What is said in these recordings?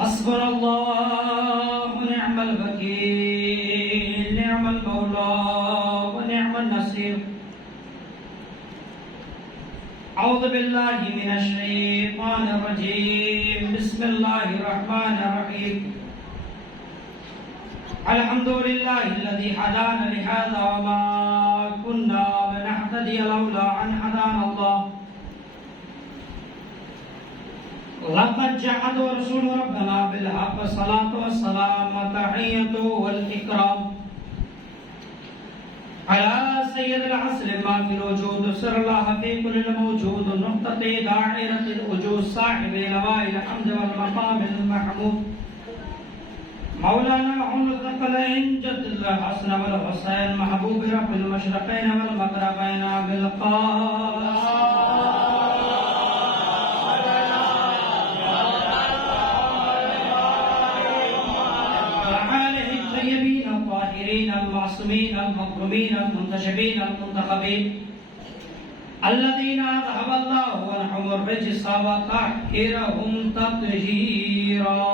حسبنا الله ونعم الوكيل، نعم المولى ونعم النصير. أعوذ بالله من الشيطان الرجيم. بسم الله الرحمن الرحيم. الحمد لله الذي هدانا لهذا وما كنا لنهتدي لولا أن هدانا الله. لقد جاءت رسول ربنا بالحق، الصلاة والسلام والتحية والإكرام على سيد العصر ما في الوجود، سر الله في كل الموجود، نقطة دائرة الوجود، صاحب لواء الحمد والمقام المحمود، مولانا محمد الثقلين جد الحسن والحسين، محبوب رب المشرقين والمغربين بالقاسم المعصومين المكرمين المنتجبين المنتخبين الذين أذهب الله عنهم الرجس وطهرهم تطهيرا.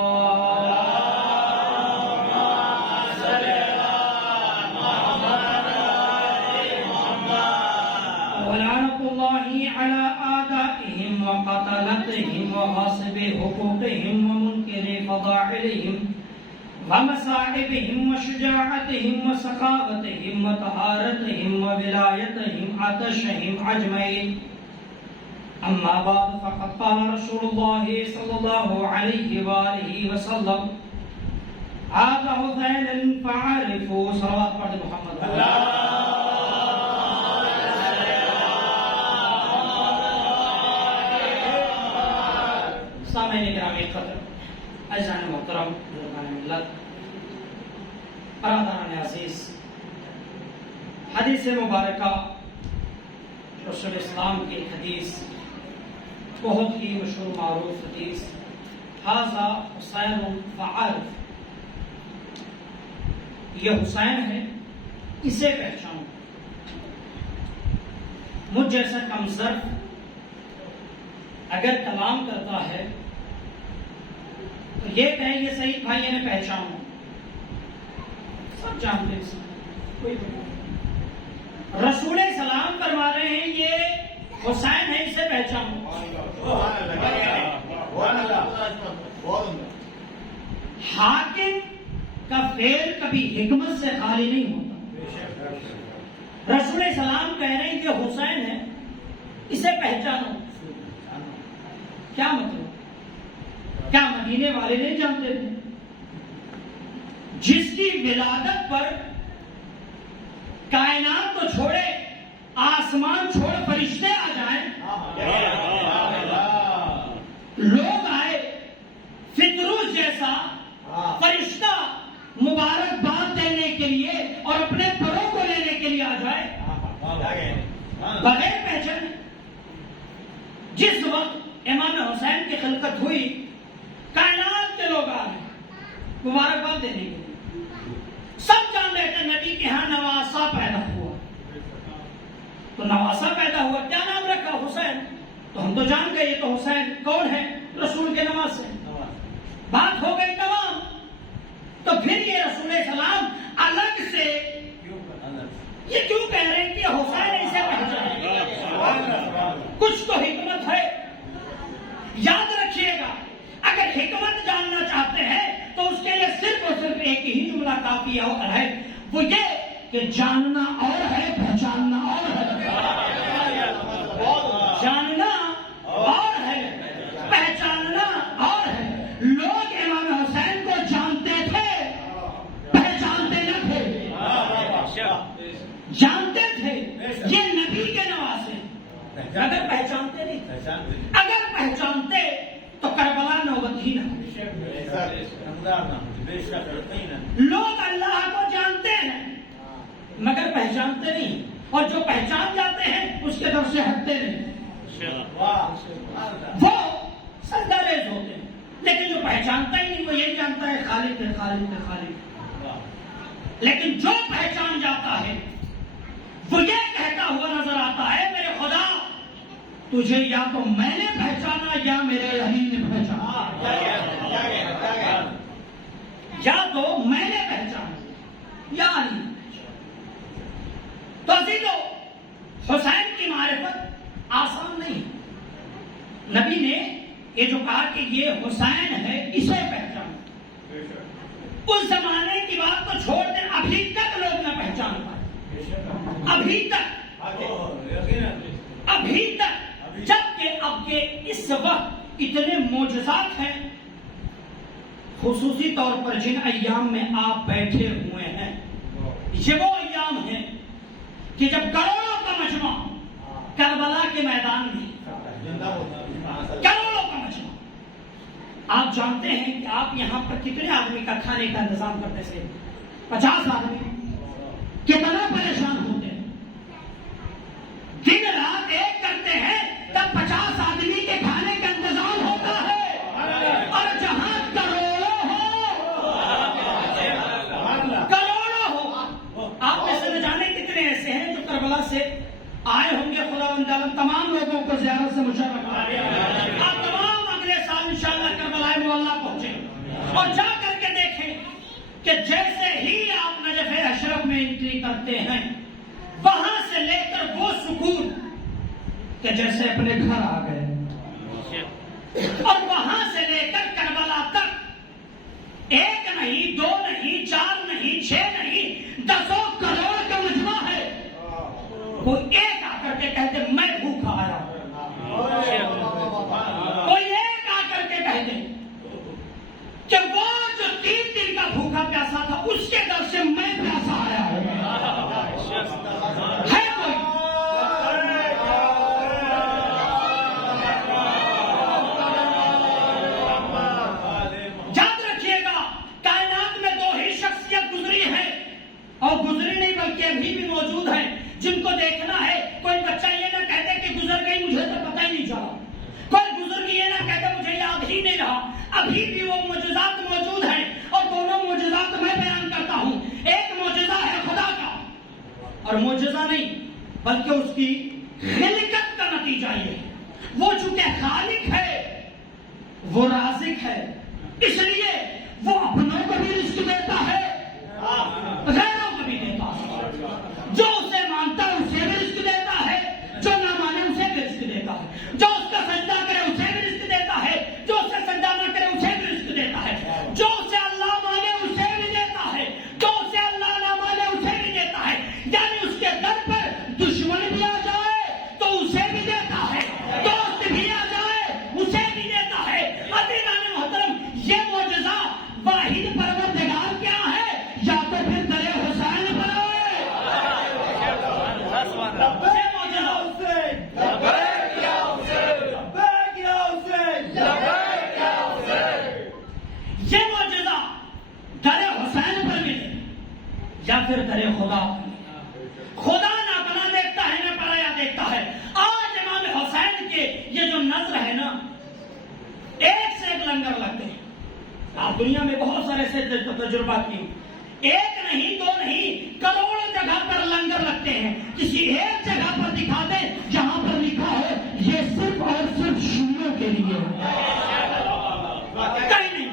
ولعنة الله على أعدائهم وقتلتهم وغاصب حقوقهم ومنكر فضائلهم ومصائبهم وشجاعتهم وسخاوتهم وطهارتهم وولايتهم عطشهم أجمعين. أما بعد، فقد قال رسول الله صلى الله عليه وآله وسلم: هذا حسين فعرفوا. صلوات پڑھ محمد. سامعین گرامی قدر، عزیزان محترم، بزرگان ملت، برادران عزیز، حدیث مبارکہ رسول اسلام کی حدیث بہت ہی مشہور معروف حدیث، ھذا حسین فعرف، یہ حسین ہے، اسے پہچانو. مجھ جیسا کمزر اگر کلام کرتا ہے تو یہ کہیں یہ سعید بھائی نے پہچانو. سب جانتے ہیں، کوئی رسول سلام فرما رہے ہیں یہ حسین ہے، اسے پہچانو. حاکم کا فعل کبھی حکمت سے خالی نہیں ہوتا. رسول سلام کہہ رہے ہیں کہ حسین ہے، اسے پہچانو. کیا مطلب؟ کیا مدینے والے نہیں جانتے تھے؟ جس کی ولادت پر کائنات تو چھوڑے، آسمان چھوڑ فرشتے آ جائیں، لوگ آئے، فطروس جیسا فرشتہ مبارکباد دینے کے لیے اور اپنے پروں کو لینے کے لیے آ جائے بغیر پہچانے. جس وقت امام حسین کی خلقت ہوئی، کائنات کے لوگ آ رہے مبارکباد دینے کے لیے. سب جان رہے تھے نبی کے ہاں نواسا پیدا ہوا. تو نواسا پیدا ہوا، کیا نام رکھا؟ حسین. تو ہم تو جان گئے یہ تو حسین کون ہے؟ رسول کے نواسے. بات ہو گئی تمام. تو پھر یہ رسول سلام الگ سے یہ کیوں کہہ رہے ہیں کہ حسین اسے پہچانے؟ کچھ تو حکمت ہے. یاد رکھیے گا، اگر حکمت جاننا چاہتے ہیں تو اس کے لیے صرف اور صرف ایک ہی جملہ کافی ہے، وہ یہ کہ جاننا اور ہے، پہچاننا اور ہے. جاننا اور ہے، پہچاننا اور ہے. لوگ امام حسین کو جانتے تھے، پہچانتے نہ تھے. جانتے تھے یہ نبی کے نواسے، اگر پہچانتے نہیں. اگر پہچانتے تو کربلا نوبت ہی نہ. لوگ اللہ کو جانتے ہیں مگر پہچانتے نہیں، اور جو پہچان جاتے ہیں اس کے در سے ہٹتے نہیں. وہ سرداریز ہوتے ہیں، لیکن جو پہچانتا ہی نہیں وہ یہی جانتا ہے خالق ہے، خالق ہے، خالق. لیکن جو پہچان جاتا ہے وہ یہ کہتا ہوا نظر آتا ہے: میرے خدا، تجھے یا تو میں نے پہچانا یا میرے علی نے پہچانا. یا تو میں نے پہچان لیا یا علی نے پہچان. تو عزیزو حسین کی معرفت آسان نہیں ہے. نبی نے یہ جو کہا کہ یہ حسین ہے اسے پہچان. اس زمانے کی بات تو چھوڑ دیں, ابھی تک لوگ نہ پہچان پائے. ابھی تک جبکہ اب کے اس وقت اتنے معجزات ہیں, خصوصی طور پر جن ایام میں آپ بیٹھے ہوئے ہیں. یہ وہ ایام ہیں کہ جب کروڑوں کا مجمع کربلا کے میدان میں, کروڑوں کا مجمع, آپ جانتے ہیں کہ آپ یہاں پر کتنے آدمی کا کھانے کا انتظام کرتے تھے؟ 50 آدمی. کتنا پریشان ہوتے ہیں, دن رات ایک کرتے ہیں تب 50 آدمی کے کھانے کا انتظام ہوتا ہے. اور جہاں کروڑوں ہو, آپ میں سے نہ جانے کتنے ایسے ہیں جو کربلا سے آئے ہوں گے. خدا بند عالم تمام لوگوں کو زیارت سے مشرف کرے. آپ تمام اگلے سال انشاءاللہ کربلا معلیٰ پہنچے اور جا کر کے دیکھیں کہ جیسے ہی آپ نجف اشرف میں انٹری کرتے ہیں, وہاں سے لے کر وہ سکون کہ جیسے اپنے گھر آ گئے, اور وہاں سے لے کر کربلا تک ایک نہیں, 2 نہیں, 4 نہیں, 6 نہیں, 10 کروڑ کا مجمع ہے. کوئی ایک آ کر کے کہتے میں بھوکا آیا, کوئی ایک آ کر کے کہتے کہ وہ جو 3 دن کا بھوکا پیاسا تھا اس کے در سے میں پیاسا آیا ہوں. ہے کوئی؟ یاد رکھیے گا, کائنات میں 2 ہی شخصیت گزری ہے, اور گزری نہیں بلکہ ابھی بھی موجود ہے, جن کو دیکھنا ہے. کوئی بچہ یہ نہ کہتے کہ گزر گئی, مجھے تو پتہ ہی نہیں چلا. کوئی بزرگ یہ نہ کہتے مجھے یاد ہی نہیں رہا. ابھی بھی وہ معجزات موجود ہیں, اور دونوں معجزات میں بیان کرتا ہوں. ایک معجزہ ہے خدا کا, اور معجزہ نہیں بلکہ اس کی خلقت کا نتیجہ یہ ہے. وہ چونکہ خالق ہے, وہ رازق ہے, اس لیے وہ اپنوں کو بھی رزق دیتا ہے, غیروں کو بھی دیتا ہے. جو اسے مانتا ہے اسے بھی رزق دیتا ہے, جو نہ مانے اسے بھی رزق دیتا ہے. جو اس کا سجدہ کرے اسے بھی رزق دیتا ہے, جو اسے سجدہ نہ کرے اسے بھی رزق دیتا ہے. جو اسے اللہ مانے اسے بھی دیتا ہے, جو اسے اللہ نہ مانے اسے بھی دیتا ہے. یعنی اس کے در پر دشمن بھی آ جائے تو اسے بھی دیتا ہے, دوست بھی آ جائے اسے بھی دیتا ہے. عزیزان محترم, یہ معجزہ واحد پروردگار کیا ہے, یا تو پھر در حسین پر آئے. یہ معجزہ در حسین پر ملے یا پھر در خدا. خدا نہ اپنا دیکھتا ہے نہ پرایا دیکھتا ہے. آج امام حسین کے یہ جو نظر ہے نا, ایک سے ایک لنگر لگتے ہیں. آپ دنیا میں بہت سارے سے تجربہ کیے, ایک نہیں 2 نہیں, کروڑوں جگہ پر لنگر لگتے ہیں. کسی ایک جگہ پر دکھا دیں جہاں پر لکھا ہو یہ صرف اور صرف شیعوں کے لیے, کہیں نہیں.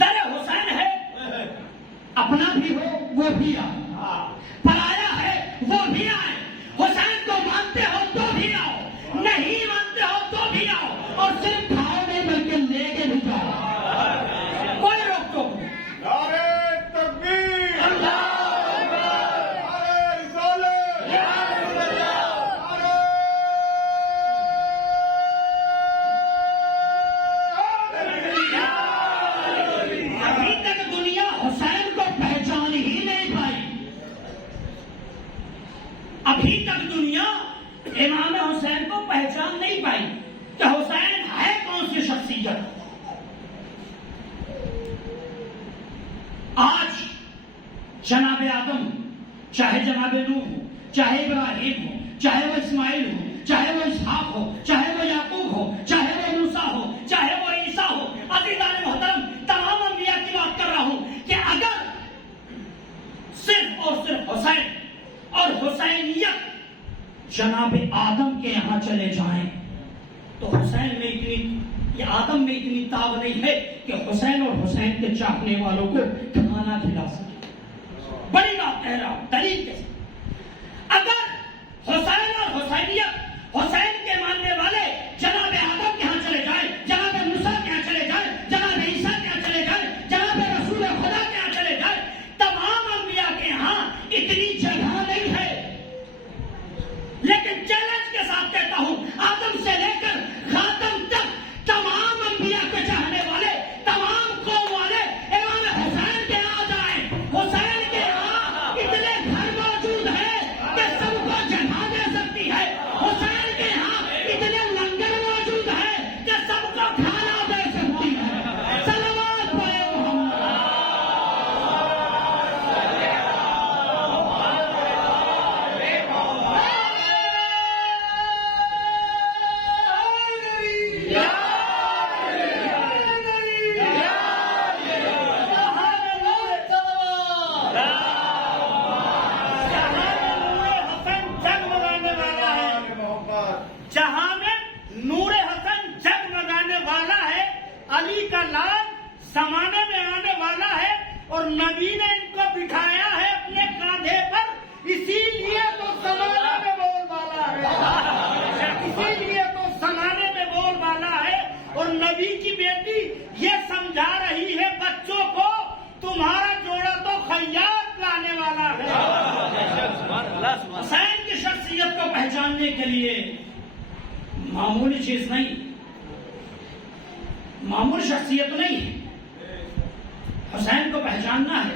در حسین ہے, اپنا بھی ہو وہ بھی آئے, پرایا ہے وہ بھی آئے. حسین کو مانتے ہو تو بھی آؤ, نہیں مانتے ہو تو بھی آؤ, اور صرف کھاؤ نہیں بلکہ لے کے بھی جاؤ. کوئی روک ٹوک نہیں. ابھی تک دنیا حسین کو پہچان ہی نہیں پائی. ابھی تک دنیا امام حسین کو پہچان نہیں پائی کہ حسین ہے کون سی شخصیت. آج جناب آدم, چاہے جناب نوح ہو, چاہے ابراہیم ہو, چاہے وہ اسماعیل ہو, چاہے وہ اسحاق ہو, چاہے وہ یعقوب ہو, چاہے وہ موسیٰ ہو, چاہے وہ عیسیٰ ہو, عزیزان محترم تمام انبیاء کی بات کر رہا ہوں کہ اگر صرف اور صرف حسین اور حسینیت جناب آدم کے یہاں چلے جائیں تو حسین میں اتنی یہ آدم میں اتنی تاب نہیں ہے کہ حسین اور حسین کے چاہنے والوں کو کھانا کھلا سکے. بڑی بات کہہ رہا ہوں دلیل کے ساتھ. اگر حسین اور حسینیت، حسین کے ماننے والے جناب آدم کے ہاں چلے جائیں، جناب موسیٰ کے ہاں چلے جائیں، جناب عیسیٰ کے ہاں چلے جائیں، جناب رسول خدا کے ہاں چلے جائیں، تمام انبیاء کے ہاں اتنی جگہ نہیں ہے. لیکن چیلنج کے ساتھ کہتا ہوں، آدم سے لے کر خاتم تک تمام انبیاء کے چاہنے والے، تمام قوم والے امام حسین کے ہاں جائیں. حسین کے ہاں اتنے گھر موجود ہیں کہ سب کو جگہ دے سکتی ہے. حسین کے ہاں اتنے لنگر موجود ہیں کہ سب کو کھانا دے سکتی ہے. صلوات پڑھے محمد. جہاں میں نور حسن جگمگانے والا ہے، علی کا لال زمانے میں آنے والا ہے، اور نبی نے ان کو بٹھایا ہے اپنے کاندھے پر، اسی لیے تو زمانے میں بول والا ہے، اسی لیے تو زمانے میں بول والا ہے. اور نبی کی بیٹی یہ سمجھا رہی ہے بچوں کو، تمہارا جوڑا تو خیاط لانے والا ہے. حسین کی شخصیت کو پہچاننے کے لیے معمولی چیز نہیں، معمولی شخصیت نہیں ہے. حسین کو پہچاننا ہے.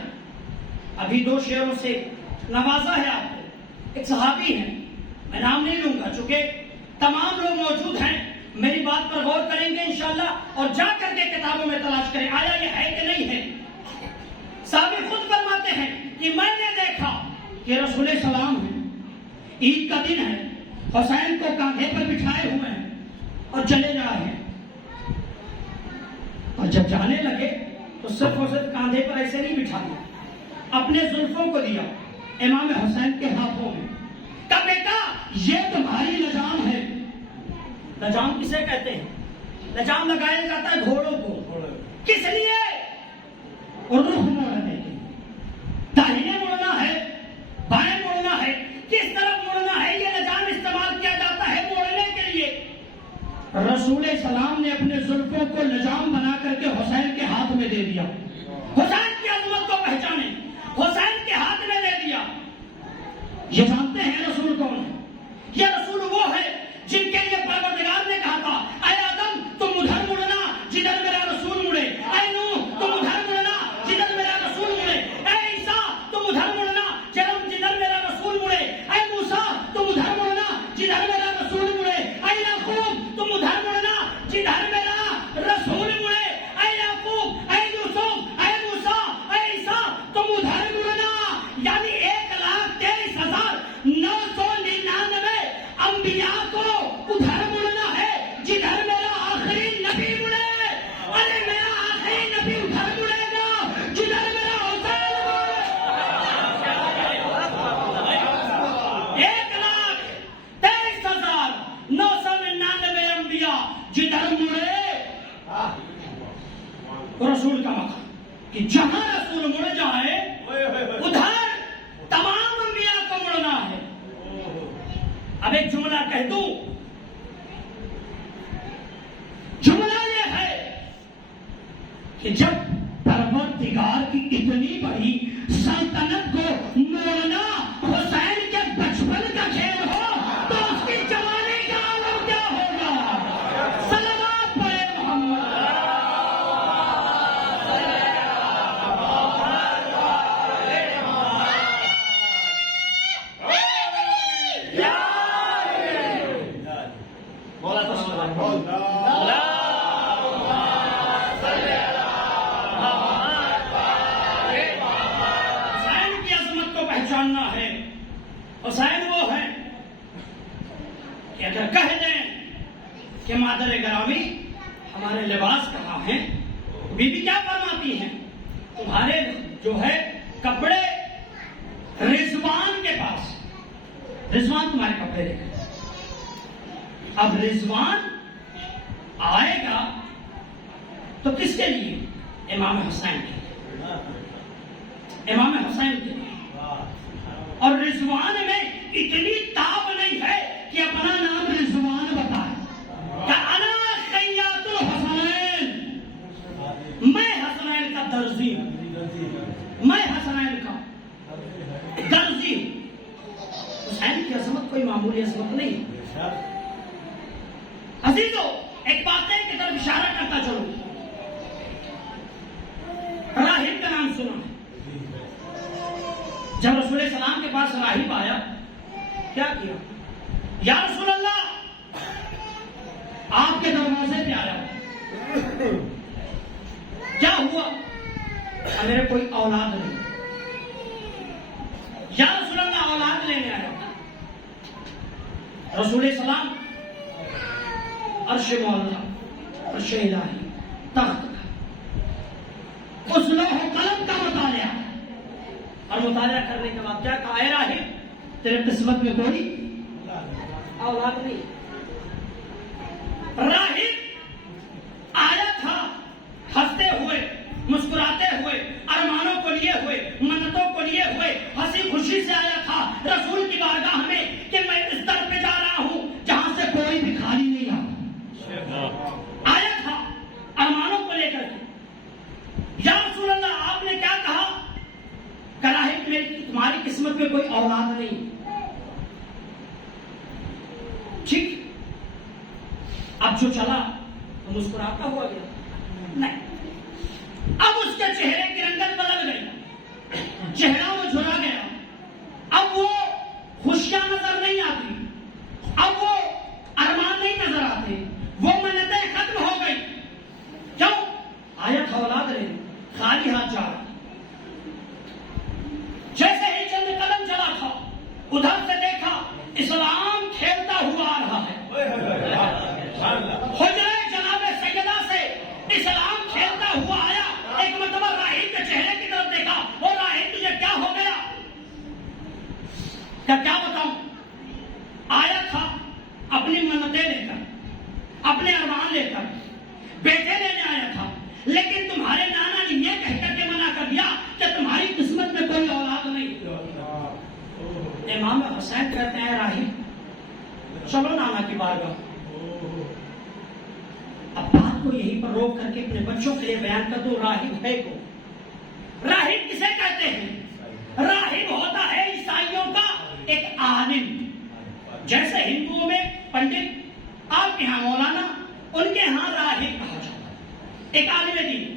ابھی 2 شعروں سے نوازا ہے آپ کو. ایک صحابی ہیں، میں نام نہیں لوں گا چونکہ تمام لوگ موجود ہیں، میری بات پر غور کریں گے انشاءاللہ اور جا کر کے کتابوں میں تلاش کریں آیا یہ ہے کہ نہیں ہے. صحابی خود فرماتے ہیں کہ میں نے دیکھا کہ رسول سلام ہیں، عید کا دن ہے، حسین کو کاندھے پر بٹھائے ہوئے ہیں اور چلے جا رہے ہیں. اور جب جانے لگے تو صرف اور صرف کاندھے پر ایسے نہیں بٹھا دیا، اپنے زلفوں کو دیا امام حسین کے ہاتھوں میں. کہا بیٹا یہ تمہاری لجام ہے. لجام کسے کہتے ہیں؟ لجام لگایا جاتا ہے گھوڑوں کو. کس لیے؟ رخ موڑنے کے لیے. داہنے مڑنا ہے، بائیں مڑنا ہے، کس طرف مڑنا ہے، یہ لجام استعمال کیا جاتا ہے موڑنے کے لیے. رسول سلام نے اپنے زلفوں کو لجام بنا کر کے حسین کے ہاتھ میں دے دیا. حسین کی عظمت کو پہچانے، حسین کے ہاتھ میں دے دیا. یہ جانتے ہیں رسول کون ہے؟ یہ رسول وہ ہے جن کے لیے پروردگار نے کہا تھا اے آدم تم ادھر مڑنا جدھر میرا رسول مڑے، اے نوح تم ادھر مڑنا جدھر میرا رسول مڑے، اے عیسیٰ تم ادھر مڑنا جدھر میرا رسول مڑے، اے موسیٰ تم ادھر مڑنا جدھر میرا رسول مڑے، اے یعقوب تم ادھر مڑنا جدھر میرا رسول مڑے، اے یعقوب اے یوسف اے موسیٰ اے عیسیٰ تم ادھر مڑنا. یعنی 1,23,999 انبیاء کو ادھر مڑنا ہے جدھر میرا آخری نبی مڑے. ارے میرا آخری نبی ادھر مڑے گا جدھر میرا حسین مڑے. 1,23,999 انبیاء جدھر مڑے. رسول کا مقام کہ جہاں رسول مڑ جائے ادھر تمام انبیاء کو مڑنا ہے. اب ایک جملہ کہہ دوں، جملہ یہ ہے کہ جب پروردگار کی اتنی بڑی سلطنت کو موڑنا حسین کے بچپن کا کھیل ہو تو اس کی جوانی کا عالم کیا ہوگا. صلوات پڑھے محمد. حسین کی عظمت کو پہچاننا ہے. حسین وہ ہے کہ اگر کہہ دیں کہ مادر گرامی ہمارے لباس کہاں ہیں، بی بی کیا فرماتی ہیں؟ تمہارے جو ہے کپڑے رضوان کے پاس، رضوان تمہارے کپڑے لے کر. اب رضوان آئے گا تو کس کے لیے؟ امام حسین کے لیے، امام حسین کے لیے۔ اور رضوان میں اتنی تاب نہیں ہے کہ اپنا نام رضوان بتائے کہ انا خیاط الحسنین، میں حسنین کا درزی ہوں، میں حسنین کا درزی ہوں۔ حسین کی عظمت کوئی معمولی عظمت نہیں۔ عزیزو، ایک بات کی طرف اشارہ کرتا چلوں، راہب کا نام سنا ہے؟ جب رسول السلام کے پاس راہب آیا، کیا کیا؟ یا رسول اللہ، آپ کے دروازے پہ آیا، کیا ہوا؟ میرے کوئی اولاد نہیں۔ یا رسول اللہ، اولاد لینے آیا۔ رسول السلام عرش مولا، عرش الہی، تخت کا، اس لوح و قلم کا مطالعہ، اور مطالعہ کرنے کے بعد کیا کہا؟ اے راہب، تیرے قسمت میں کوئی اولاد نہیں۔ راہب آیا تھا ہنستے ہوئے، مسکراتے ہوئے، ارمانوں کو لیے ہوئے، منتوں کو لیے ہوئے، ہنسی خوشی سے آیا تھا رسول کی بارگاہ میں کہ میں اس در پہ جا رہا ہوں جہاں سے کوئی بھی خالی نہیں آتا۔ آیا تھا ارمانوں کو لے کر کے۔ یا رسول اللہ، آپ نے کیا کہا؟ کہ راہب، تمہاری قسمت میں کوئی اولاد نہیں۔ ٹھیک، اب جو چلا تو مسکراتا ہوا گیا؟ نہیں، اب اس کے چہرے کی رنگت بدل گئی، چہرہ وہ جھلا گیا، اب وہ خوشیاں نظر نہیں آتی، اب وہ ارمان نہیں نظر آتے، وہ منتیں ختم ہو گئی۔ کیوں؟ آیا تھا اولاد لینے، خالی ہاتھ جا رہا۔ جیسے ہی چند قدم چلا تھا، ادھر سے دیکھا اسلام کھیلتا ہوا آ رہا ہے۔ حجرے جناب سیدہ سے اسلام کھیلتا ہوا آیا۔ ایک مرتبہ راہب کے چہرے کی طرف دیکھا، اور راہب تجھے کیا ہو گیا؟ کیا بتاؤں؟ آیا تھا اپنی منتیں لے کر، اپنے ارمان لے کر، بیٹے لینے آیا تھا، لیکن تمہارے نانا نے یہ کہہ کر کے منع کر دیا کہ تمہاری قسمت میں کوئی اولاد نہیں۔ امام حسین کہتے ہیں راہب، چلو نانا کی بارگاہ۔ اب بات کو یہیں پر روک کر کے اپنے بچوں کے لیے بیان کر دو، راہب ہے کو؟ راہب کسے کہتے ہیں؟ راہب ہوتا ہے عیسائیوں کا ایک عالم، جیسے ہندوؤں میں پنڈت، آپ کے ہاں مولانا، ان کے ہاں راہب کہا جاتا ہے، ایک عالم دین۔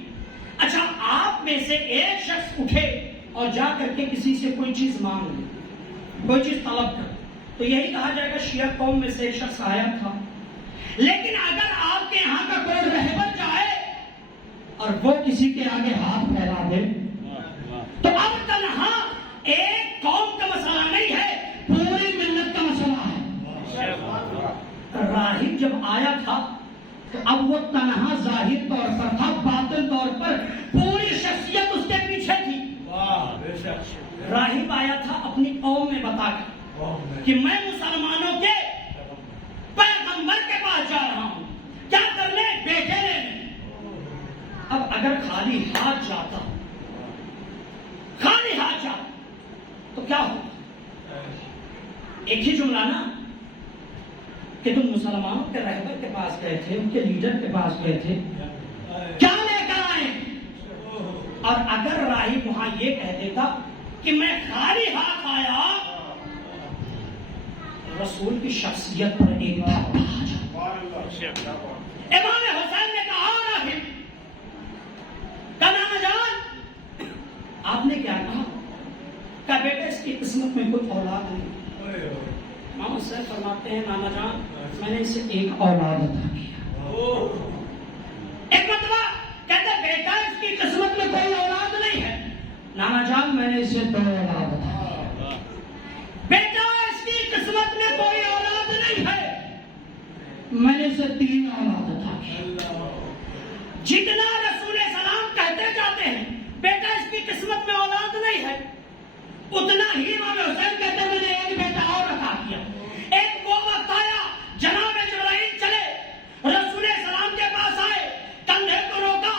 اچھا، آپ میں سے ایک شخص اٹھے اور جا کر کے کسی سے کوئی چیز مانگ لے، کوئی چیز طلب کر، تو یہی کہا جائے گا شیعہ قوم میں سے ایک شخص آیا تھا۔ لیکن اگر آپ کے یہاں کا کوئی رہبر جائے اور وہ کسی کے آگے ہاتھ پھیلا دے، تو اب تنہا ایک قوم کا مسئلہ نہیں ہے، پوری ملت کا مسئلہ ہے۔ راہب جب آیا تھا تو اب وہ تنہا ظاہر طور پر تھا، باطن طور پر پوری شخصیت اس کے پیچھے تھی۔ راہب آیا تھا اپنی قوم میں بتا کر کہ میں مسلمانوں کے پیغمبر کے پاس جا رہا ہوں، کیا کرنے؟ بیٹے لینے۔ اب اگر خالی ہاتھ جاتا، خالی ہاتھ جاتا تو کیا ہوتا؟ ایک ہی جملہ نا کہ تم مسلمانوں کے رہبر کے پاس گئے تھے، ان کے لیڈر کے پاس گئے تھے، کیا لے کر آئے؟ اور اگر راہب وہاں یہ کہہ دیتا کہ میں خالی ہاتھ آیا، رسول کی شخصیت پر ایک دھبا آ جاتا۔ امام حسین نے کہا راہب، نانا جان، آپ نے کیا کہا؟ کہ بیٹا اس کی قسمت میں کوئی اولاد نہیں۔ امام حسین فرماتے ہیں نانا جان، میں نے اسے ایک اولاد عطا کیا۔ ایک مرتبہ کہتے بیٹا اس کی قسمت میں کوئی اولاد نہیں ہے، نانا جان میں نے اسے 2 اولاد عطا کیا۔ بیٹا اس کی قسمت میں کوئی اولاد نہیں ہے، میں نے اسے 3 اولاد عطا کیا۔ جتنا رسول سلام کہتے جاتے ہیں بیٹا اس کی قسمت میں اولاد نہیں ہے، اتنا ہی امام حسین کہتے ہیں میں نے ایک بیٹا اور عطا کیا۔ ایک وہ وقت آیا، جناب جبرائیل چلے، رسول سلام کے پاس آئے، کندھے کو روکا،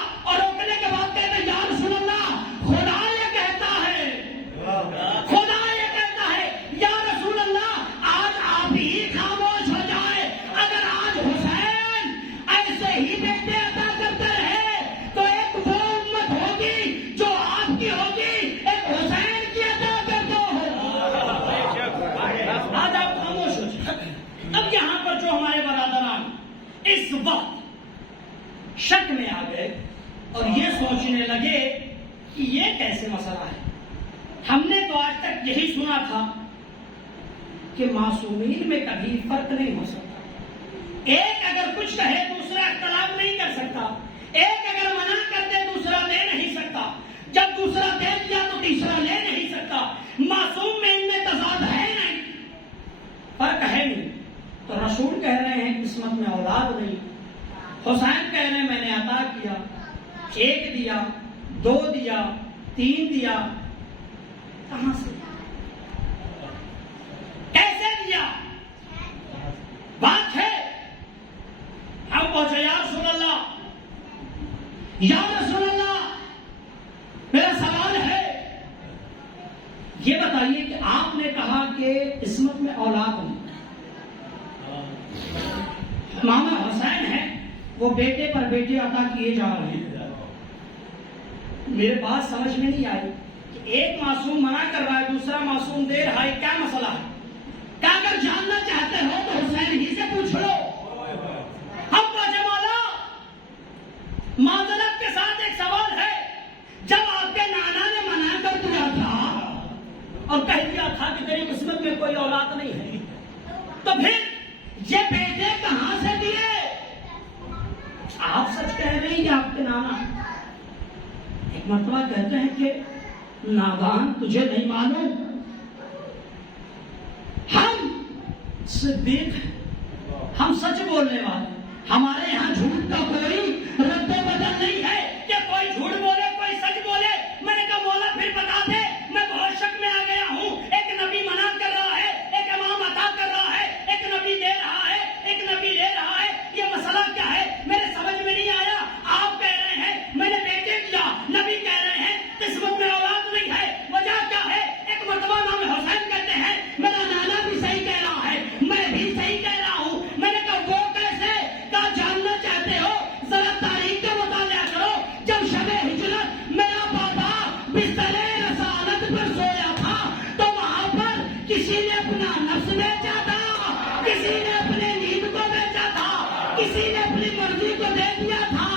شک میں آ گئے اور یہ سوچنے لگے کہ یہ کیسے مسئلہ ہے. ہم نے تو آج تک یہی سنا تھا کہ معصومین میں کبھی فرق نہیں ہو سکتا. ایک اگر کچھ کہے دوسرا اختلاف نہیں کر سکتا. ایک اگر منع کر دے دوسرا دے نہیں سکتا. جب دوسرا دے دیا تو تیسرا لے نہیں سکتا. معصوم میں ان میں تضاد ہے نہیں, فرق ہے نہیں. تو رسول کہہ رہے ہیں قسمت میں اولاد نہیں. حسین کہہ رہے ہیں میں نے عطا کیا, 1 دیا, 2 دیا, 3 دیا. کہاں سے کیسے دیا؟ بات ہے. ہم پہنچے یا رسول اللہ, یا رسول اللہ میرا سوال ہے, یہ بتائیے کہ آپ نے کہا کہ قسمت میں اولاد نہیں. امام حسین ہے وہ بیٹے پر بیٹے عطا کیے جا رہے ہیں. میرے بات سمجھ میں نہیں آئی کہ ایک معصوم منع کر رہا ہے دوسرا معصوم دے رہا ہے, کیا مسئلہ ہے؟ کیا اگر جاننا چاہتے ہو تو حسین ہی سے پوچھ لو. ہم پہنچے مولا, معذرت کے ساتھ ایک سوال ہے. جب آپ کے نانا نے منع کر دیا تھا اور کہہ دیا تھا کہ تیری قسمت میں کوئی اولاد نہیں ہے, تو پھر یہ بیٹے کہاں سے دیے؟ آپ سچ کہہ رہے ہیں کہ آپ کے نانا ایک مرتبہ کہتے ہیں کہ نادان تجھے نہیں معلوم, ہم صدیق, ہم سچ بولنے والے, ہمارے یہاں جھوٹ کا کوئی رد و بدل نہیں ہے کہ کوئی جھوٹ بولے کوئی سچ بولے. میں نے کہا مولا پھر بتا دے, میں بہت شک میں آ گیا ہوں. ایک نبی منع کر رہا ہے, ایک امام عطا کر رہا ہے, ایک نبی دے رہا ہے, ایک نبی لے رہا ہے. یہ مسئلہ کیا ہے میرے سمجھ میں نہیں آیا. آپ کہہ رہے ہیں میں نے بیٹے دیا, نبی کہہ رہے ہیں قسمت میں اولاد نہیں ہے, وجہ کیا ہے؟ ایک مرتبہ امام حسین کہتے ہیں میرا نانا بھی صحیح کہہ رہا ہے, میں بھی صحیح کہہ رہا ہوں. میں نے کہا وہ کیسے؟ کہا جاننا چاہتے ہو ذرا تاریخ کا مطالعہ کرو. جب شب ہجرت میرا بابا بستر رسالت پر سویا تھا تو وہاں پر کسی نے اپنا نفس بیچا تھا, کسی نے اپنے نیند کو بیچا تھا, کسی نے اپنی مرضی کو دے دیا تھا.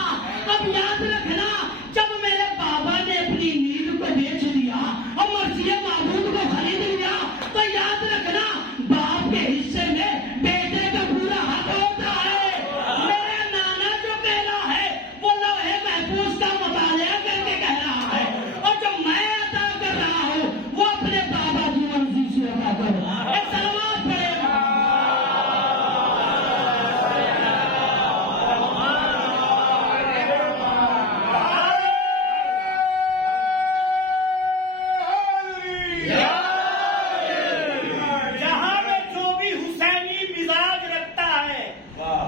اب یاد رکھنا جب میرے بابا نے اپنی نیند کو بیچ دیا اور مرضی معبود کو خرید لیا تو یاد رکھنا باپ کے حصے میں بیٹے کا پورا حق ہوتا ہے. میرا نانا جو کہہ رہا ہے وہ لوہے محفوظ کا مطالعہ کر کے کہہ رہا ہے, اور جو میں عطا کر رہا ہوں وہ اپنے بابا کی مرضی سے عطا کر رہا ہے. ایک سلوات پڑھے گا. جہاں میں جو بھی حسینی مزاج رکھتا ہے,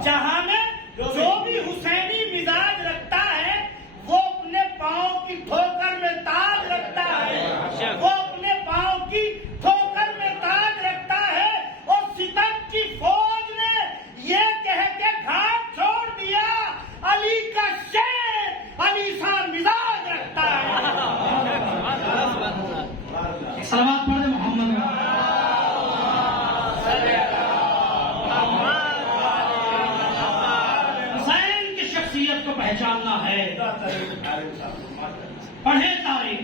جہاں میں جو بھی حسینی مزاج رکھتا ہے وہ اپنے پاؤں کی ٹھوکر میں تاج رکھتا ہے, وہ اپنے پاؤں کی ٹھوکر میں تاج رکھتا ہے. اور ستم کی فوج نے یہ کہہ کے گھاٹ چھوڑ دیا علی کا شیر علی سا مزاج رکھتا ہے. سلوات پڑھ دے محمد کا. حسین کی شخصیت کو پہچاننا ہے, پڑھے تاریخ.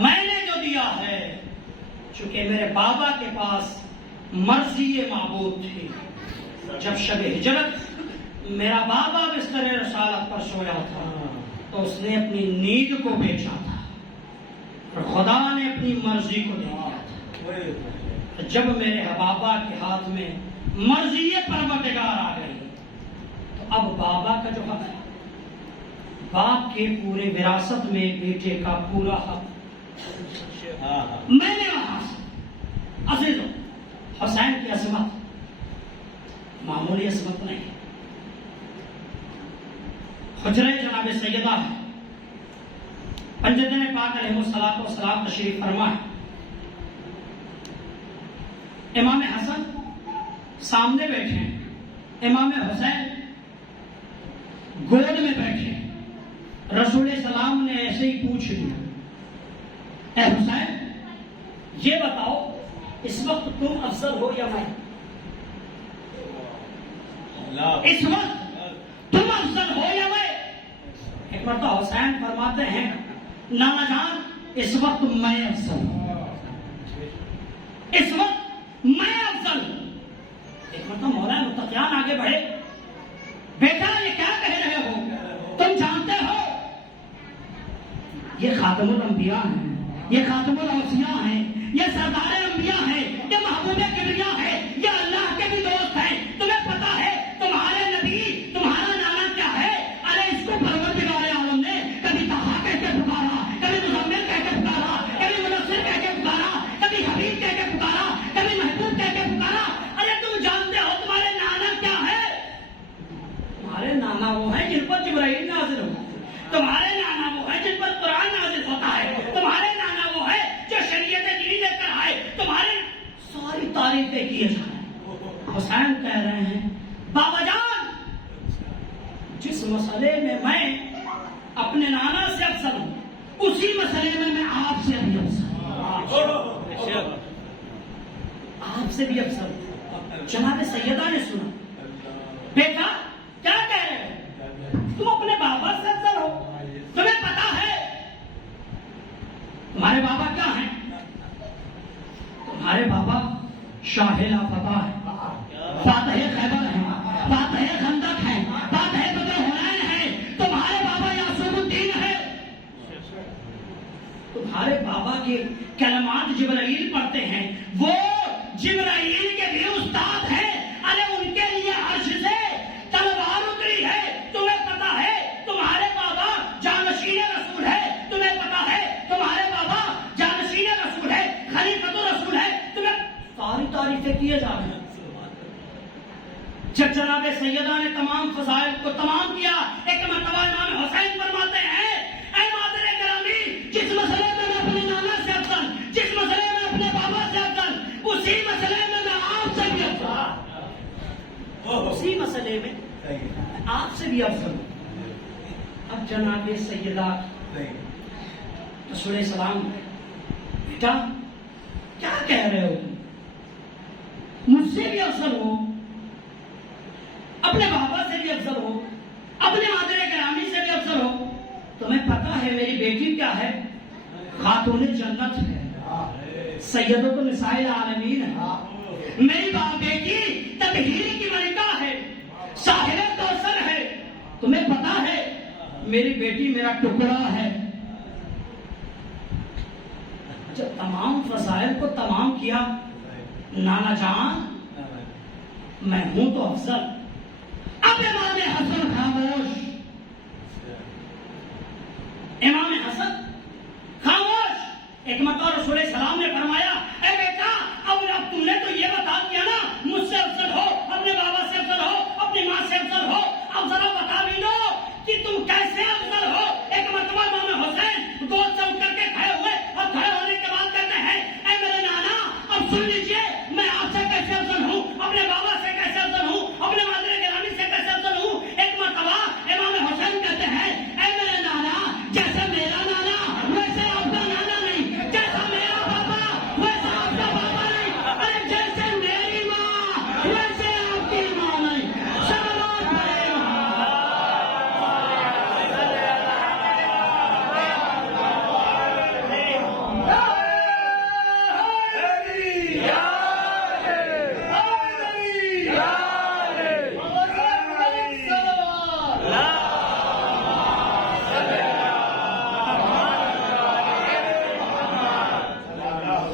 میں نے جو دیا ہے چونکہ میرے بابا کے پاس مرضی معبود تھی. جب شب ہجرت میرا بابا بستر رسالت پر سویا تھا تو اس نے اپنی نیند کو بیچا تھا اور خدا نے اپنی مرضی کو دے دیا تھا. جب میرے بابا کے ہاتھ میں مرضی پروردگار آ گئی تو اب بابا کا جو حق ہے, باپ کے پورے وراثت میں بیٹے کا پورا حق میں نے وہاں سے. عزیزوں, حسین کی عظمت معمولی عظمت نہیں ہے. حجرہ جناب سیدہ ہے, پنجدن پاک علیہ الصلوۃ والسلام تشریف فرما ہے. امام حسن سامنے بیٹھے ہیں, امام حسین گود میں بیٹھے ہیں. رسول سلام نے ایسے ہی پوچھ لیا, اے حسین یہ بتاؤ اس وقت تم افضل ہو یا میں؟ اس وقت تم مرتبہ حسین فرماتے ہیں نانا جان اس وقت میں افضل ہوں، اس وقت میں افضل ہوں۔ ایک مرتبہ مولانا متقیان آگے بڑھے، بیٹا یہ کیا کہہ رہے ہو؟ تم جانتے ہو یہ خاتم الانبیاء ہیں، یہ خاتم الاوصیاء ہیں، یہ سردار انبیاء ہیں، یہ محبوب کبریا ہیں، یہ اللہ کے بھی دوست ہیں۔ تمہیں پتا ہے تمہارے نبی تمہارا نانا کیا ہے؟ ارے اس کو پروردگار عالم نے کبھی طہا کہہ کے پکارا، کبھی مزمل کہہ کے پکارا، کبھی منصر کہہ کے پکارا، کبھی حبیب کہہ کے پکارا، کبھی محبوب کہہ کے پکارا۔ ارے تم جانتے ہو تمہارے نانا کیا ہے؟ تمہارے نانا وہ ہیں جن پر جبرائیل نازل ہوتا ہے، تمہارے نانا وہ ہیں جن پر قرآن نازل ہوتا ہے، تمہارے نانا وہ ہے جو شریعت دینی لے کر آئے، تمہارے ساری تعریفیں کیے جا رہے ہیں۔ حسین کہہ رہے ہیں بابا جان جس مسئلے میں میں اپنے نانا سے افضل ہوں اسی مسئلے میں آپ سے بھی افضل ہوں، آپ سے بھی افضل ہوں۔ جناب سیدہ نے سنا، بیٹا کیا کہہ رہے ہو؟ تم اپنے بابا سے افضل ہو؟ تمہیں پتا ہے تمہارے بابا کیا ہیں؟ تمہارے بابا شاہ لافتہ ہے، فاتح خیبر ہے، فاتح خندق ہے، فاتح بدر حنین ہے۔ تمہارے بابا یعصوب الدین ہے، تمہارے بابا کے کلمات جبرائیل پڑھتے ہیں، وہ جبرائیل کے بھی استاد ہیں۔ ارے ان کے لیے عرش سے تلوار اتری ہے۔ تمہیں پتا ہے تمہارے بابا جانشین رسول ہے، تمہیں پتا ہے تمہارے بابا جانشین رسول ہے، خلیفۃ رسول ہے، تمہیں ساری تعریفیں کیے جا رہے ہیں۔ جب جناب سیدہ نے تمام فضائل کو تمام کیا، ایک مرتبہ امام حسین فرماتے ہیں اے مادر گرامی جس مسئلے میں میں اپنے نانا سے افضل، جس مسئلے میں اپنے بابا سے افضل، اسی مسئلے میں میں آپ سے بھی افضل، اسی مسئلے میں آپ سے بھی افضل ہوں۔ اب جناب سیدہ رسول سلام بیٹا کیا کہہ رہے ہو؟ مجھ سے بھی افضل ہو، اپنے بابا سے بھی افضل ہو، اپنے مادر گرامی سے بھی افضل ہو۔ تمہیں پتا ہے میری بیٹی کیا ہے؟ خاتون جنت ہے، سیدۃ النساء العالمین ہے۔ میری بیٹی تطہیر کی ملکہ ہے، صاحب کوثر ہے۔ تمہیں پتا ہے میری بیٹی میرا ٹکڑا ہے۔ جب تمام فضائل کو تمام کیا، نانا جان میں ہوں تو افضل۔ اب امام حسن خاموش، امام حسن خاموش۔ ایک مرتبہ رسول سلام نے فرمایا اے بیٹا اب تم نے تو یہ بتا دیا نا مجھ سے افضل ہو، اپنے بابا سے افضل ہو، اپنی ماں سے افضل ہو، اب ذرا بتا بھی دو کہ تم کیسے افضل ہو۔ ایک مرتبہ امام حسین گود سے اٹھ کر کے کھڑے ہوئے اور کھڑے ہونے کے بعد کہتے ہیں اے میرے نانا اب سن لیجئے میں آپ سے کیسے افضل ہوں، اپنے بابا سے کیسے افضل ہوں، اپنے مادر گرامی سے کیسے افضل ہوں۔ ایک مرتبہ امام حسین کہتے ہیں اے میرے نانا جیسے میرا نانا ویسے آپ کا نانا نہیں، جیسا میرا بابا ویسا آپ کا بابا نہیں، ارے جیسے میری ماں ویسے آپ کی ماں نہیں۔ سلامات پڑھے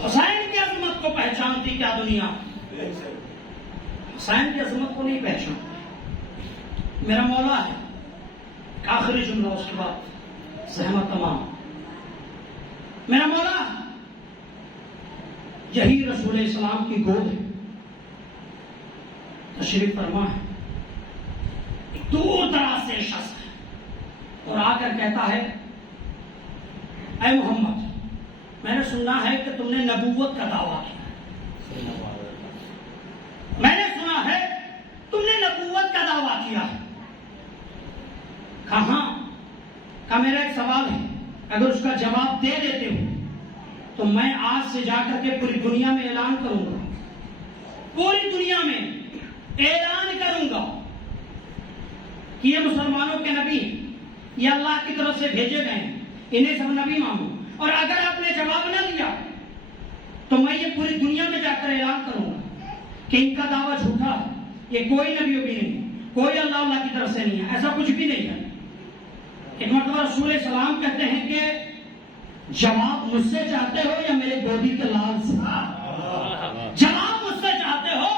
حسین کی عظمت کو پہچانتی کیا دنیا؟ حسین کی عظمت کو نہیں پہچانتی۔ میرا مولا ہے، آخری جملہ اس کے بعد سہمت تمام۔ میرا مولا یہی رسول اسلام کی گود ہے، تشریف فرما ہے، ایک دور دراز سے شخص ہے اور آ کر کہتا ہے اے محمد میں نے سنا ہے کہ تم نے نبوت کا دعویٰ کیا، میں نے سنا ہے تم نے نبوت کا دعویٰ کیا ہے۔ کہاں کا میرا ایک سوال ہے، اگر اس کا جواب دے دیتے ہو تو میں آج سے جا کر کے پوری دنیا میں اعلان کروں گا، پوری دنیا میں اعلان کروں گا کہ یہ مسلمانوں کے نبی یہ اللہ کی طرف سے بھیجے گئے ہیں، انہیں سب نبی مانو، اور اگر آپ نے جواب نہ دیا تو میں یہ پوری دنیا میں جا کر اعلان کروں گا کہ ان کا دعویٰ جھوٹا ہے، یہ کوئی نبی بھی نہیں، کوئی اللہ کی طرف سے نہیں ہے، ایسا کچھ بھی نہیں ہے۔ ایک مرتبہ رسول سلام کہتے ہیں کہ جواب مجھ سے چاہتے ہو یا میرے گودی کے لال سے؟ جواب مجھ سے چاہتے ہو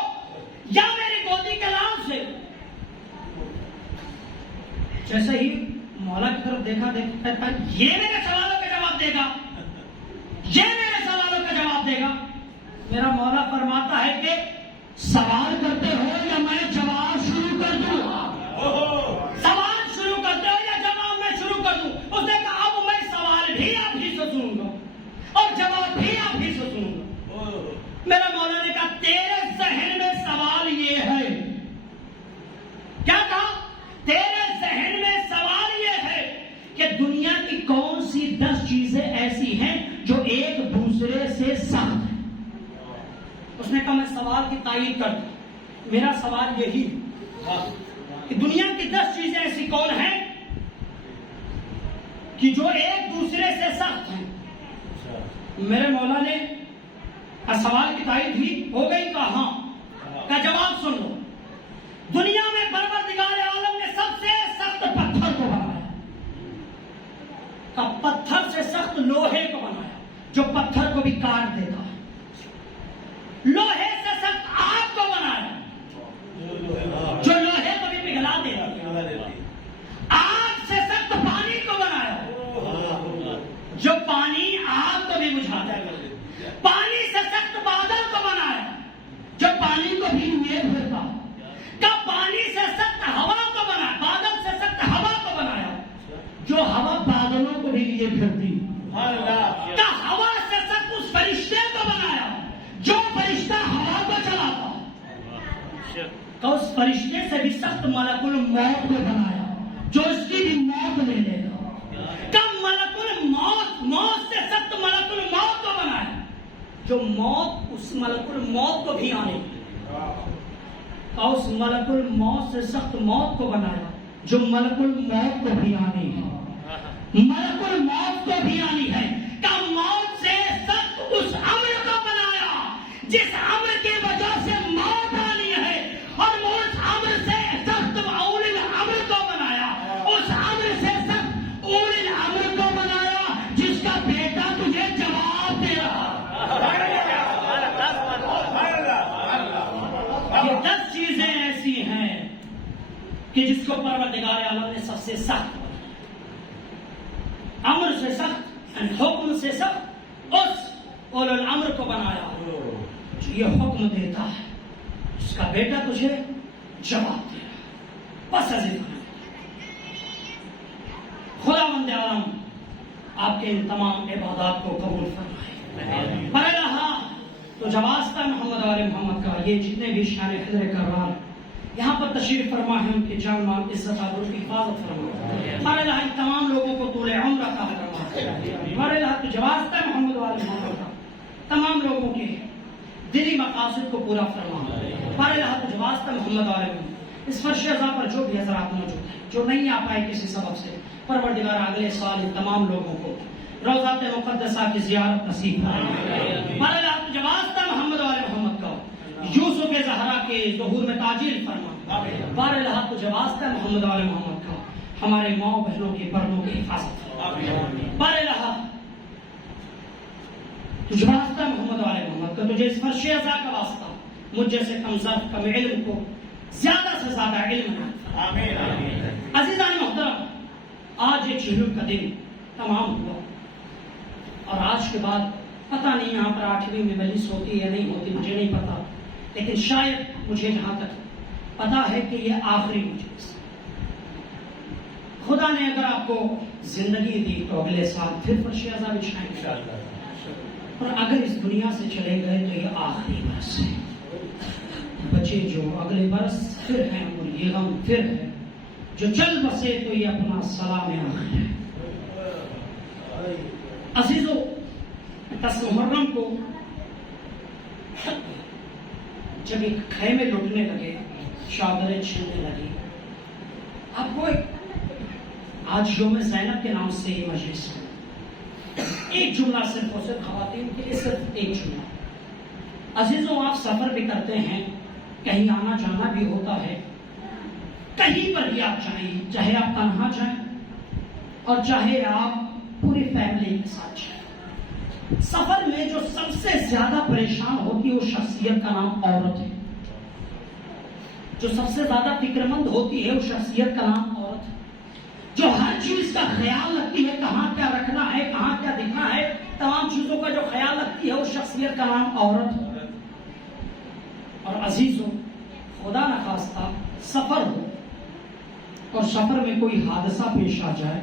یا میری گودی کے لال سے؟ جیسے ہی مولا کی طرف دیکھا یہ میرے سوالوں کا جواب دے گا، یہ میرے سوالوں کا جواب دے گا۔ میرا مولا فرماتا ہے کہ سوال کرتے ہو یا میں جواب شروع کر دوں؟ سوال شروع کرتے ہو یا جواب میں شروع کر دوں؟ اس نے کہا اب میں سوال بھی آپ ہی سے سنوں گا اور جواب بھی آپ ہی سے سنوں گا۔ میرا مولا نے کہا تیرے ذہن میں سوال یہ ہے، کیا کہا؟ تیرے ذہن میں سوال یہ ہے کہ دنیا کی کون سی 10 چیزیں ایسی ہیں جو ایک دوسرے سے سخت ہیں؟ اس نے کہا میں سوال کی تائید کرتا ہوں، میرا سوال یہی کہ دنیا کی 10 چیزیں ایسی کون ہیں کہ جو ایک دوسرے سے سخت ہیں؟ میرے مولا نے سوال کی تائید ہوئی، ہو گئی؟ کہا ہاں۔ کا جواب سن لو، دنیا میں پروردگار عالم نے سب سے سخت پتھر کو بنایا، کا پتھر سے سخت لوہے کو بنایا جو پتھر کو بھی کاٹ دیتا ہے، لوہے سے سخت آگ کو بنایا جو لوہے کو بھی پگھلا دیتا ہے، آگ سے سخت پانی کو بنایا جو پانی آگ کو بھی بجھاتا ہے، پانی سے سخت بادل کو بنایا جو پانی کو بھی لیے پھرتا، کا پانی سے سخت ہوا کو بنایا، بادل سے سخت ہوا کو بنایا جو ہوا بادلوں کو بھی لیے پھرتی، کا ہوا سے سخت اس فرشتے کو بنایا جو فرشتہ ہوا کو چلاتا، کا اس فرشتے سے بھی سخت ملک الموت کو بنایا جو اس کی بھی موت لے لے گا، کا ملک الموت، موت سے سخت ملک الموت کو بنایا جو موت اس ملک الموت کو بھی آنے، اور اس ملک الموت سے سخت موت کو بنایا جو ملک الموت کو بھی آنی ہے، ملک الموت کو بھی آنی ہے، کا موت سے سخت اس امر کو بنایا جس امر کی وجہ سے موت آنی ہے، اور اس امر سے سخت اولی الامر کو بنایا، اس امر سے سخت اولی الامر کو بنایا جس کا بیٹا تجھے جواب دے رہا۔ یہ 10 چیزیں ایسی ہیں کہ جس کو پروردگار عالم نے سب سے سخت امر سے سخت، حکم سے سخت اس اول الامر کو بنایا جو یہ حکم دیتا ہے اس کا بیٹا تجھے جواب دے رہا۔ بس عزیز خداوند عالم آپ کے ان تمام عبادات کو قبول فرمائے۔ پر رہا تو جوازتہ محمد والے محمد کا یہ جتنے بھی شان حضر کرار یہاں پر تشریف فرما ہے ان کی جان مال عزت آبرو کی حفاظت فرما، ہمارے اللہ ان تمام لوگوں کو طول عمر عطا فرما، ہمارے اللہ تو جوازتہ محمد والے محمد کا تمام لوگوں کے دلی مقاصد کو پورا فرما، ہمارے اللہ تو جوازتہ محمد والے محمد اس فرش عزا پر جو بھی حضرات موجود ہیں جو نہیں آ پائے کسی سبب سے، پروردگار اگلے سال ان تمام لوگوں کو روضات مقدسہ کی زیارت نصیب فرما، ہمارے اللہ تو جوازتہ محمد والے محمد کا یوسف زہرا کے ظہور میں تاجیل فرما، بار اللہ تو جوازتہ محمد والے محمد کا ہمارے ماؤں بہنوں کی پردوں کی حفاظت فرما، بار اللہ تو جوازتہ محمد والے محمد کا تجھے اس فرش عزا کا واسطہ مجھ جیسے کم ظرف کم علم کو زیادہ سے زیادہ علم نہ۔ عزیزان محترم، آج یہ چہلم کا دن تمام ہوا اور آج کے بعد پتہ نہیں یہاں پر 8ویں میں مجلس ہوتی ہے نہیں ہوتی، مجھے نہیں پتا، لیکن شاید مجھے جہاں تک پتا ہے کہ یہ آخری مجلس۔ خدا نے اگر آپ کو زندگی دی تو اگلے سال پھر فرش عزا بچھائیں گے، اور اگر اس دنیا سے چلے گئے تو یہ آخری برس ہے۔ بچے جو اگلے برس پھر ہیں اور یہ غم پھر ہے، جو چل بسے تو یہ اپنا سلام آخر ہے۔ عزیزو، 10 محرم کو جب ایک خیمے لٹنے لگے، چادریں چھلنے لگی، آج یوم زینب کے نام سے یہ مجلس ہے. ایک جملہ صرف اور صرف خواتین کے لیے، صرف ایک جملہ. عزیزوں، آپ سفر بھی کرتے ہیں، کہیں آنا جانا بھی ہوتا ہے، کہیں پر بھی آپ جائیں، چاہے آپ تنہا جائیں اور چاہے آپ پوری فیملی کے ساتھ جائیں، سفر میں جو سب سے زیادہ پریشان ہوتی ہے وہ شخصیت کا نام عورت ہے. جو سب سے زیادہ فکر مند ہوتی ہے وہ شخصیت کا نام عورت ہے. جو ہر چیز کا خیال رکھتی ہے، کہاں کیا رکھنا ہے، کہاں کیا دکھنا ہے، تمام چیزوں کا جو خیال رکھتی ہے وہ شخصیت کا نام عورت ہے. اور عزیزوں، خدا نخواستہ سفر ہو اور سفر میں کوئی حادثہ پیش آ جائے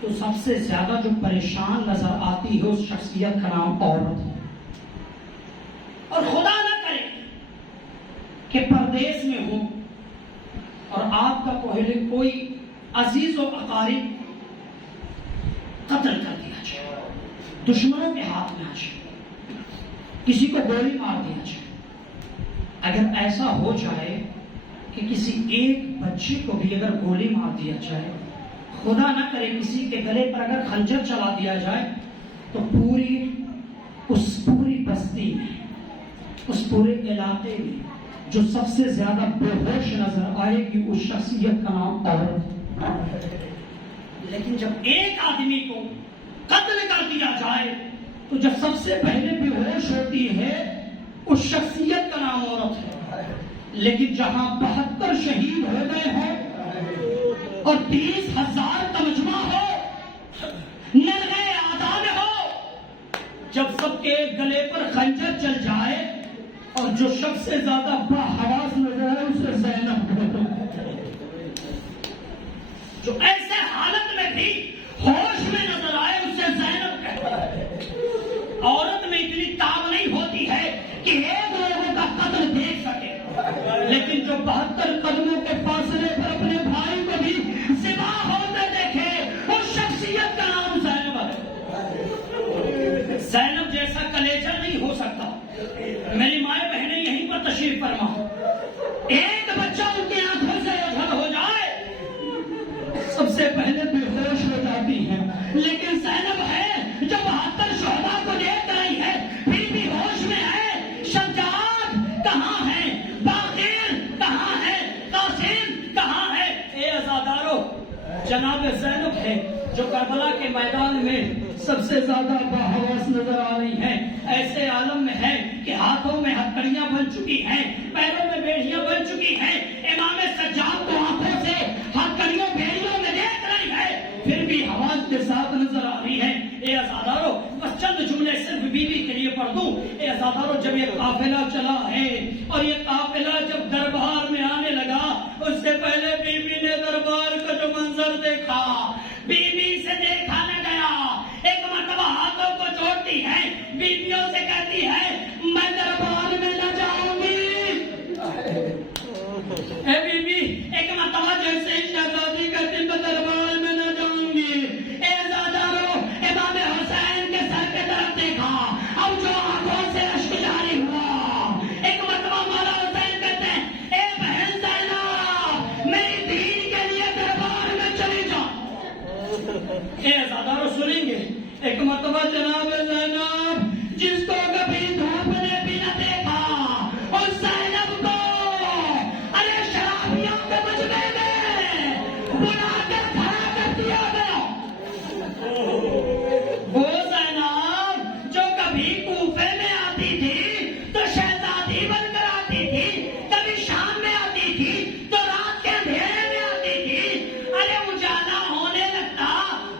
تو سب سے زیادہ جو پریشان نظر آتی ہے اس شخصیت کا نام عورت ہے. اور خدا نہ کرے کہ پردیس میں ہو اور آپ کا کوئی عزیز و اقارب قتل کر دیا جائے، دشمنوں کے ہاتھ میں آ جائے، کسی کو گولی مار دیا جائے. اگر ایسا ہو جائے کہ کسی ایک بچے کو بھی اگر گولی مار دیا جائے، خدا نہ کرے کسی کے گلے پر اگر خنجر چلا دیا جائے، تو اس پوری بستی میں، اس پورے علاقے میں جو سب سے زیادہ بے ہوش نظر آئے گی اس شخصیت کا نام عورت ہے. لیکن جب ایک آدمی کو قتل کر دیا جائے تو جب سب سے پہلے بے ہوش ہوتی ہے اس شخصیت کا نام عورت ہے. لیکن جہاں 72 شہید ہو گئے ہیں اور 30,000 کا مجمع ہو، نرغے آدان ہو، جب سب کے گلے پر خنجر چل جائے اور جو شخص سے زیادہ باحواس نظر آئے اسے زینب کہتے ہیں. جو ایسے حالت میں بھی ہوش میں نظر آئے اسے زینب کہتے ہیں. عورت میں اتنی تاب نہیں ہوتی ہے کہ ایک لوگوں کا قتل دیکھ سکے، لیکن جو 72 قدموں کے فاصلے پر اپنے بھائی کو بھی ذبح ہوتے دیکھے اس شخصیت کا نام زینب ہے. زینب جیسا کلیجہ نہیں ہو سکتا. میری مائیں بہنیں یہیں پر تشریف فرما، ایک بچہ ان کی آنکھوں سے اوجھل ہو جائے سب سے پہلے بے ہوش ہو جاتی ہے. لیکن زینب ہے جو 72 شہداء کو دیکھ رہی ہے پھر بھی ہوش میں ہے. شجاعت کہاں ہے، باقر کہاں ہے، قاسم کہاں ہے؟ اے عزادارو، جناب زینب ہے جو کربلا کے میدان میں سب سے زیادہ باحواس نظر آ رہی ہیں. ایسے عالم میں ہے کہ ہاتھوں میں ہتھکڑیاں بن چکی ہیں، پیروں میں بیڑیاں بن چکی ہیں. امام سجاد کو آنکھوں سے ہتھکڑیوں بیڑیوں میں دیکھ رہی ہے پھر بھی حواس کے ساتھ نظر آ رہی ہے. اے عزادارو، بس چند جملے صرف بیوی کے لیے پڑھ دوں. اے عزادارو، جب یہ قافلہ چلا ہے اور یہ قافلہ جب دربار میں آنے لگا، اس سے پہلے بیوی نے دربار کا جو منظر دیکھا، بیوی سے دیکھا نہ گیا. ایک مرتبہ ہاتھوں کو جوڑتی ہے، بیویوں سے کہتی ہے میں دربار میں نہ جاؤں گی. اے بیوی، ایک مرتبہ جیسے ہی شہزادی کہتی میں دربار میں نہ جاؤں گی. اے عزادارو، امام حسین کے سر کے طرف دیکھا، اب جو آنکھوں سے اشک جاری ہوا. ایک مرتبہ مولا حسین کہتے ہیں اے بہن زینب، میری دین کے لیے دربار میں چلی جا. اے عزادارو سنیں گے، ایک مرتبہ جناب زینب جس کو کبھی دھوپ نے بھی نہ دیکھا، اور زینب کو ارے شرابیوں کے مجمع میں بلا کر کھڑا کر دیا گیا. وہ زینب جو کبھی کوفے میں آتی تھی تو شہزادی بن کر آتی تھی، کبھی شام میں آتی تھی تو رات کے اندھیرے میں آتی تھی. ارے اجالا ہونے لگتا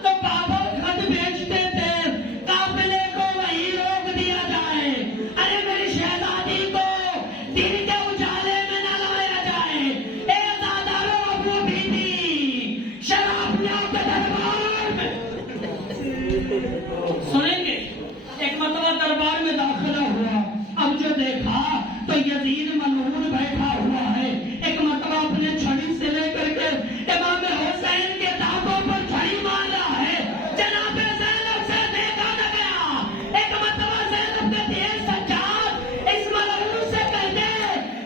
تو بابا خط بیچتے تھے قافلے کو وہی روک دیا جائے. ارے میری شہزادی کو دن کے اجالے میں نہ لایا جائے. اے عزادارو، اب وہ بھی تھی شرابیوں کے دربار میں. سنیں گے، ایک مرتبہ دربار میں داخلہ ہوا، اب جو دیکھا تو یزید ملعون بیٹھا ہوا ہے. ایک مرتبہ اپنے چھڑی سے لے کر کے امام حسین کے دانتوں پر چھڑی مار رہا ہے. جناب زینب سے دیکھا نہ گیا. ایک مرتبہ زینب کہتی ہے سجاد، اس ملعون سے کہہ دے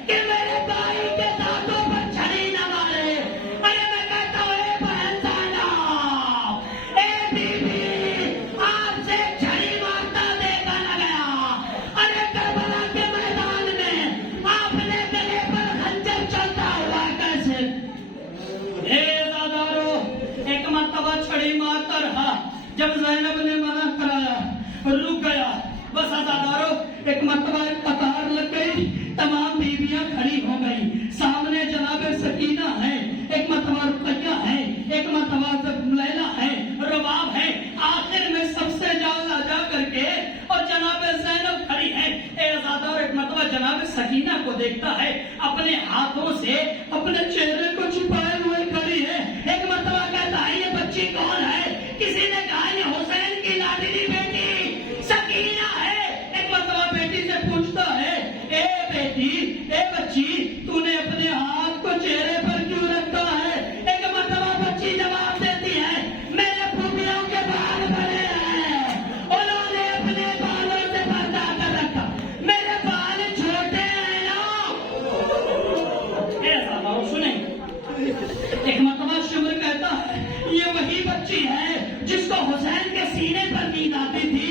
کہ میرے بھائی کے دانتوں پر چھڑی نہ مارے. ارے میں کہتا ہوں اے بہن زینب، جب زینب نے منع کرایا رک گیا. بس عزادارو ایک مرتبہ ایک قطار لگ گئی, تمام بیویاں کھڑی ہو گئی. سامنے جناب سکینہ ہے, ایک مرتبہ رقیہ ہے, ایک مرتبہ لیلا ہے, رباب ہے, آخر میں سب سے جا کر کے اور جناب زینب کھڑی ہے. اے عزادار ایک مرتبہ جناب سکینہ کو دیکھتا ہے, اپنے ہاتھوں سے اپنے چہرے کو چھپائے ہوئے کھڑی ہے. ایک مرتبہ کہتا ہے یہ بچی کون ہے؟ کسی نے کہا یہ حسین کی لاڈلی بیٹی سکینہ ہے. ایک مرتبہ بیٹی سے پوچھتا ہے اے بیٹی, اے بچی, تو نے اپنے ہاتھ کو چہرے پر کیوں رکھا ہے؟ ایک مرتبہ بچی جواب دیتی ہے میرے پھوپھیوں کے بال بڑے ہیں, انہوں نے اپنے بالوں سے پردہ کر رکھا, میرے بال چھوٹے ہیں نا. ایسا بات سنیں. ایک مرتبہ شمر کہتا ہے یہ وہی بچی ہے جس کو حسین کے سینے پر نیند آتی تھی,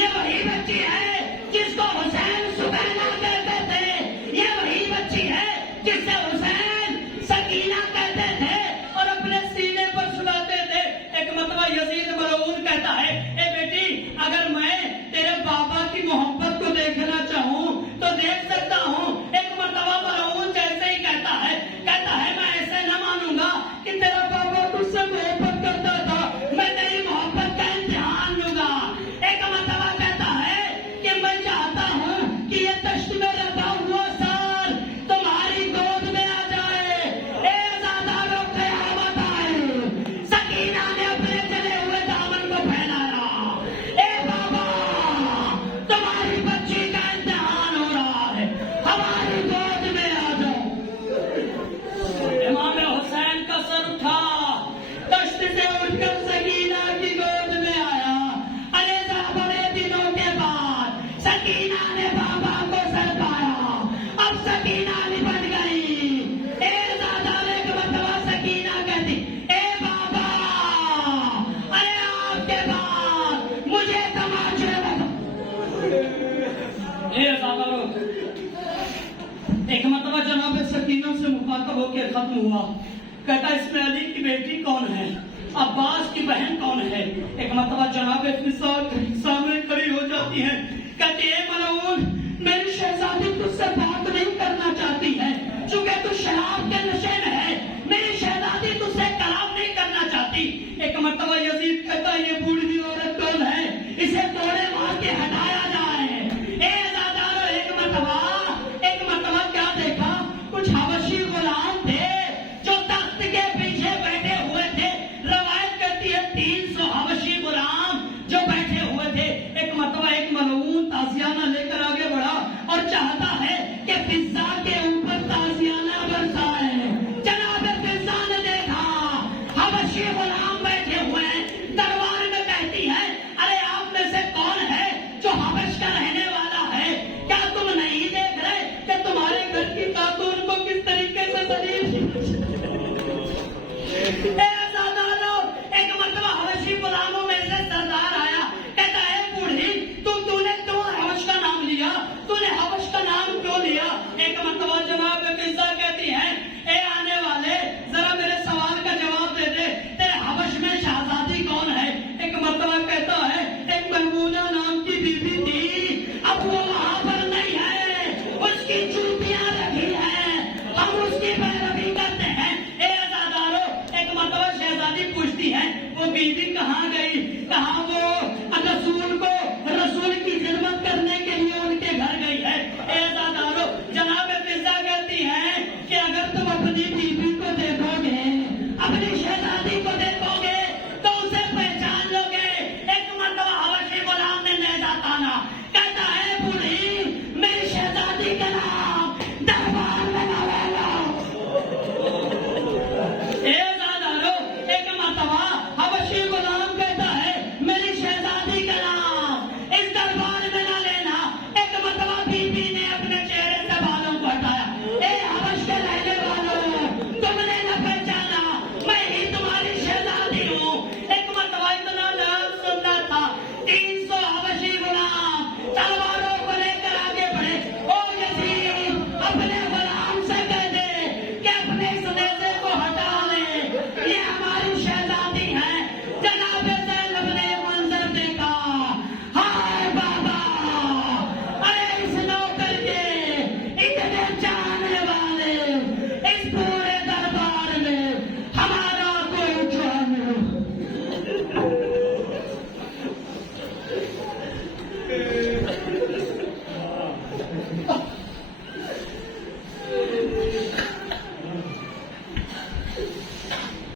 یہ وہی بچی ہے جس کو حسین سبینا کہتے تھے, یہ وہی بچی ہے جس سے حسین سکینہ کہتے تھے اور اپنے سینے پر سلاتے تھے. ایک مرتبہ یزید ملعون کہتا ہے اے بیٹی اگر میں تیرے بابا کی محبت کو دیکھنا چاہوں تو دیکھ سکتا ہوں. ایک مرتبہ ملعون جیسے ہی کہتا ہے میں ایسے نہ مانوں گا کہ تیرا بابا تجھ سے محبت کرتا تھا, میں تیری محبت کا امتحان لوں گا. ایک مرتبہ کہتا ہے کہ میں چاہتا ہوں کہ یہ دشت میں رہتا ہوا سال تمہاری گود میں آ جائے. اے عزادارو قیامت آئے, سکینہ نے اپنے جلے ہوئے دامن کو پھیلایا. اے بابا تمہاری بچی کا امتحان ہو رہا ہے, ہماری گود میں آ جاؤ. امام حسین کا سر اٹھا, دشت سے اٹھ کر سکینہ کی گود میں آیا. علیزہ بڑے دنوں کے بعد سکینہ نے بابا کو سر پایا, اب سکینہ لپٹ گئی. اے عزادار ایک مرتبہ سکینہ کہتی اے بابا, ارے آپ کے بعد مجھے تماچے لگا. اے عزادارو ایک مرتبہ جناب سکینہ سے مخاطب ہو کے ختم ہوا. کہتا اس میں علی کی بیٹی کون ہے, عباس کی بہن کون ہے؟ ایک مرتبہ جناب سامنے کھڑی ہو جاتی ہے, کہتی اے ملعون میری شہزادی تجھ سے بات نہیں کرنا چاہتی ہے, چونکہ تو شراب کے نشے میں ہے, میری شہزادی تجھ سے کلام نہیں کرنا چاہتی. ایک مرتبہ یزید کہتا یہ بوڑھی عورت کون ہے, اسے توڑے مار کے ہٹایا جائے. اے عزادارو ایک مرتبہ کیا دیکھا, کچھ حبشی غلام تھے جو تخت کے پیچھے بیٹھے ہوئے تھے. روایت کرتی ہے 300 حبشی غلام جو بیٹھے ہوئے تھے. ایک مرتبہ ایک ملعون تازیانہ لے کر آگے بڑھا اور چاہتا ہے کہ فضا کے اوپر تازیانہ برسائے. جناب فضا نے دیکھا حبشی غلام بیٹھے ہوئے ہیں, دربار میں کہتی ہے ارے آپ میں سے کون ہے جو حبش کا رہنے والا ہے, کیا تم نہیں دیکھ رہے کہ تمہارے گھر کی خاتون کو کس طریقے سے ذلیل. اے عزادارو ایک مرتبہ حبشی غلاموں میں سے سردار آیا, کہتا ہے بوڑھی تو نے کیوں حبش کا نام لیا, تو نے حبش کا نام کیوں لیا؟ ایک مرتبہ جناب فضا کہتی ہے اے آنے والے ذرا میرے سوال کا جواب دے دے, تیرے حبش میں شہزادی کون ہے؟ ایک مرتبہ کہتا ہے ایک محمودہ نام کی بیوی تھی, اب وہ وہاں پر نہیں ہے, اس کی چوٹیاں رکھی ہیں, ہم اس کی پیروی کرتے ہیں. اے عزادارو ایک مرتبہ شہزادی پوچھتی ہے وہ بیوی کہاں گئی, کہاں وہ